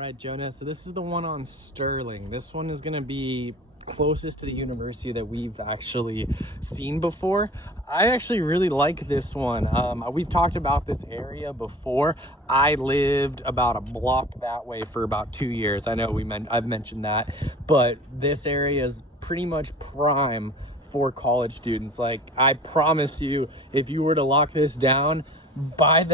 right, Jonah, so this is the one on Sterling. This one is going to be closest to the university that we've actually seen before. I actually really like this one. We've talked about this area before. I lived about a block that way for about 2 years. I know I've mentioned that, but this area is pretty much prime for college students. Like, I promise you, if you were to lock this down, by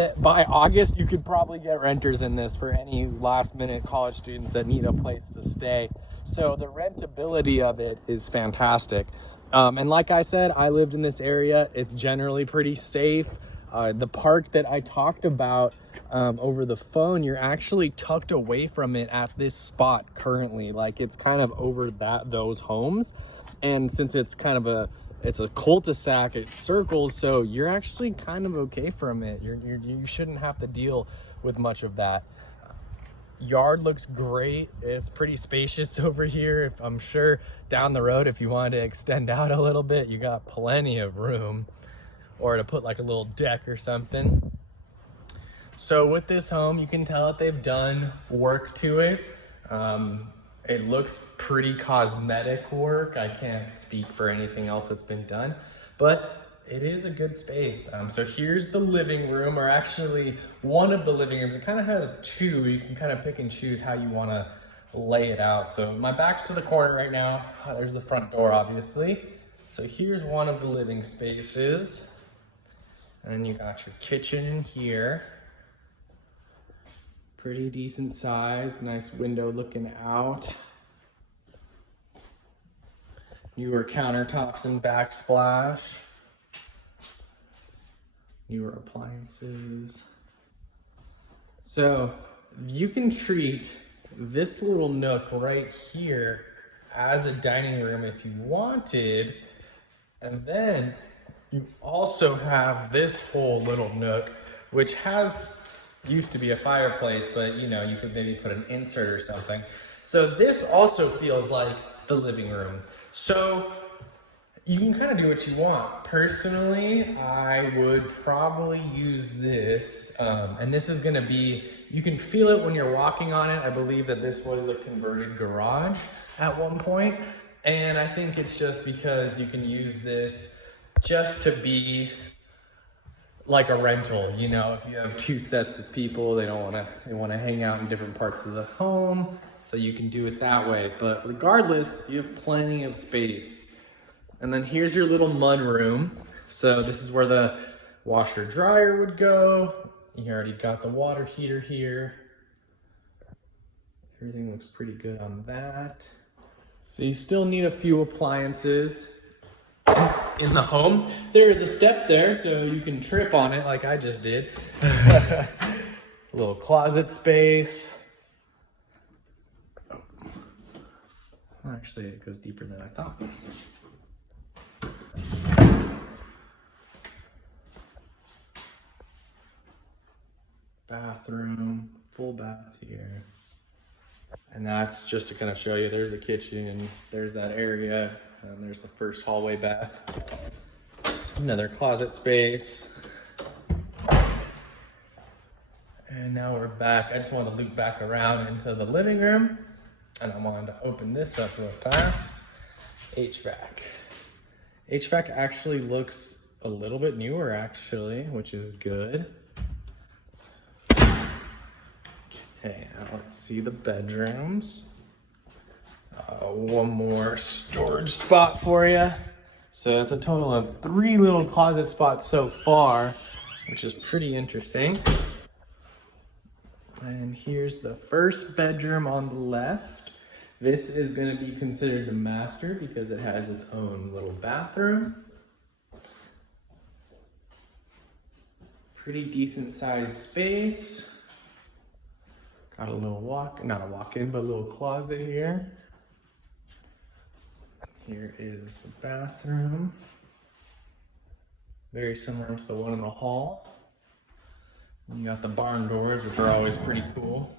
August, you could probably get renters in this for any last minute college students that need a place to stay. So the rentability of it is fantastic. And like I said, I lived in this area. It's generally pretty safe. The park that I talked about over the phone, you're actually tucked away from it at this spot currently. Like, it's kind of over those homes. And since it's kind of it's a cul-de-sac, it circles, so you're actually kind of okay from it. You shouldn't have to deal with much of that. Yard looks great. It's pretty spacious over here. I'm sure down the road, if you wanted to extend out a little bit, you got plenty of room, or to put like a little deck or something. So with this home, you can tell that they've done work to it. It looks pretty cosmetic work. I can't speak for anything else that's been done, but it is a good space. So here's the living room, or actually one of the living rooms. It kind of has two. You can kind of pick and choose how you want to lay it out. So my back's to the corner right now. There's the front door, obviously. So here's one of the living spaces. And you got your kitchen in here. Pretty decent size, nice window looking out. Newer countertops and backsplash. Newer appliances. So you can treat this little nook right here as a dining room if you wanted. And then you also have this whole little nook, which used to be a fireplace, but you could maybe put an insert or something. So this also feels like the living room. So you can kind of do what you want. Personally, I would probably use this, and this is gonna be, you can feel it when you're walking on it. I believe that this was the converted garage at one point, and I think it's just because you can use this just to be like a rental. If you have two sets of people, they want to hang out in different parts of the home, so you can do it that way. But regardless, you have plenty of space. And then here's your little mud room. So this is where the washer dryer would go. You already got the water heater here. Everything looks pretty good on that. So you still need a few appliances in the home. There is a step there, so you can trip on it like I just did. A little closet space. Oh, actually, it goes deeper than I thought. Bathroom, full bath here. And that's just to kind of show you, there's the kitchen, there's that area, and there's the first hallway bath. Another closet space. And now we're back. I just want to loop back around into the living room, and I wanted to open this up real fast. HVAC. HVAC actually looks a little bit newer, actually, which is good. Okay, now let's see the bedrooms. One more storage spot for you. So it's a total of 3 little closet spots so far, which is pretty interesting. And here's the first bedroom on the left. This is going to be considered the master because it has its own little bathroom. Pretty decent sized space. Got a little not a walk-in, but a little closet here. Here is the bathroom. Very similar to the one in the hall. You got the barn doors, which are always pretty cool.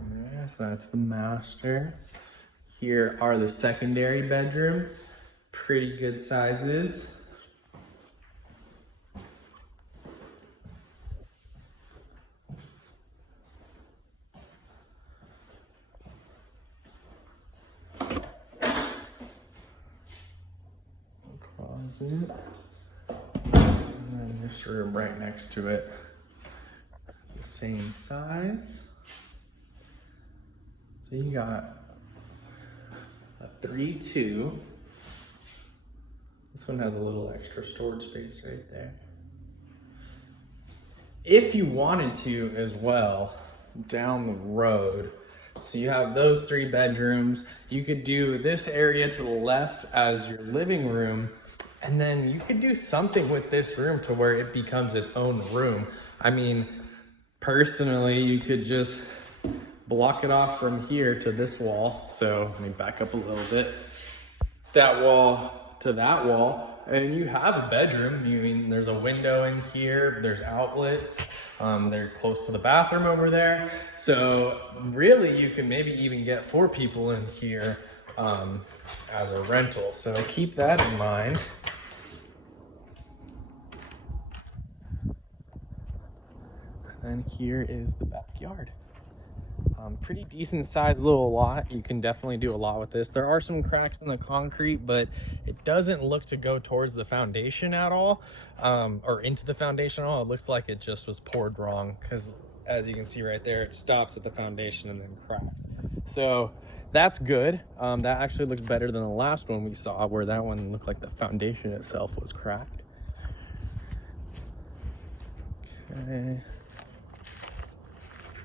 Okay, so that's the master. Here are the secondary bedrooms. Pretty good sizes. That's it. And then this room right next to it is the same size. So you got a 3-2. This one has a little extra storage space right there. If you wanted to as well, down the road, so you have those 3 bedrooms, you could do this area to the left as your living room, and then you could do something with this room to where it becomes its own room. I mean, personally, you could just block it off from here to this wall. So let me back up a little bit. That wall to that wall, and you have a bedroom. I mean, there's a window in here, there's outlets, they're close to the bathroom over there. So really you can maybe even get 4 people in here as a rental. So keep that in mind. And here is the backyard. Pretty decent sized little lot. You can definitely do a lot with this. There are some cracks in the concrete, but it doesn't look to go towards the foundation at all, or into the foundation at all. It looks like it just was poured wrong, because as you can see right there, it stops at the foundation and then cracks. So that's good. That actually looks better than the last one we saw, where that one looked like the foundation itself was cracked. Okay.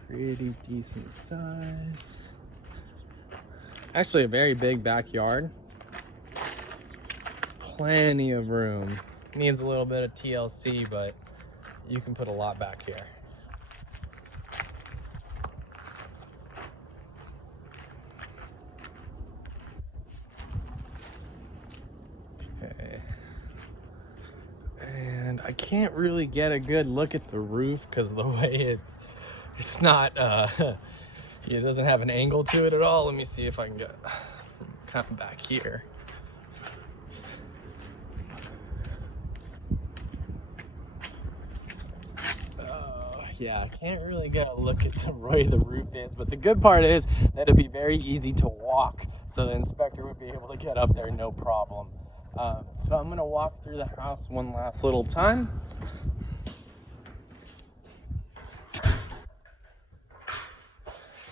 Pretty decent size. Actually a very big backyard. Plenty of room. Needs a little bit of TLC, but you can put a lot back here. Okay. And I can't really get a good look at the roof because the way it's not, it doesn't have an angle to it at all. Let me see if I can get kind of back here. Yeah, I can't really get a look at the way the roof is, but the good part is that it'd be very easy to walk. So the inspector would be able to get up there, no problem. So I'm gonna walk through the house one last little time.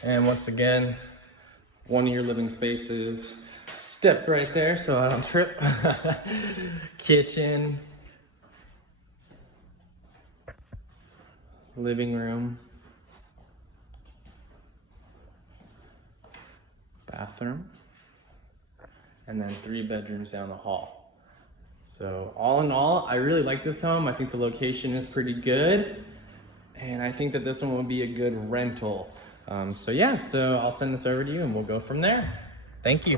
And once again, one of your living spaces, step right there so I don't trip. Kitchen, living room, bathroom, and then 3 bedrooms down the hall. So all in all, I really like this home. I think the location is pretty good, and I think that this one will be a good rental. So yeah, so I'll send this over to you and we'll go from there. Thank you.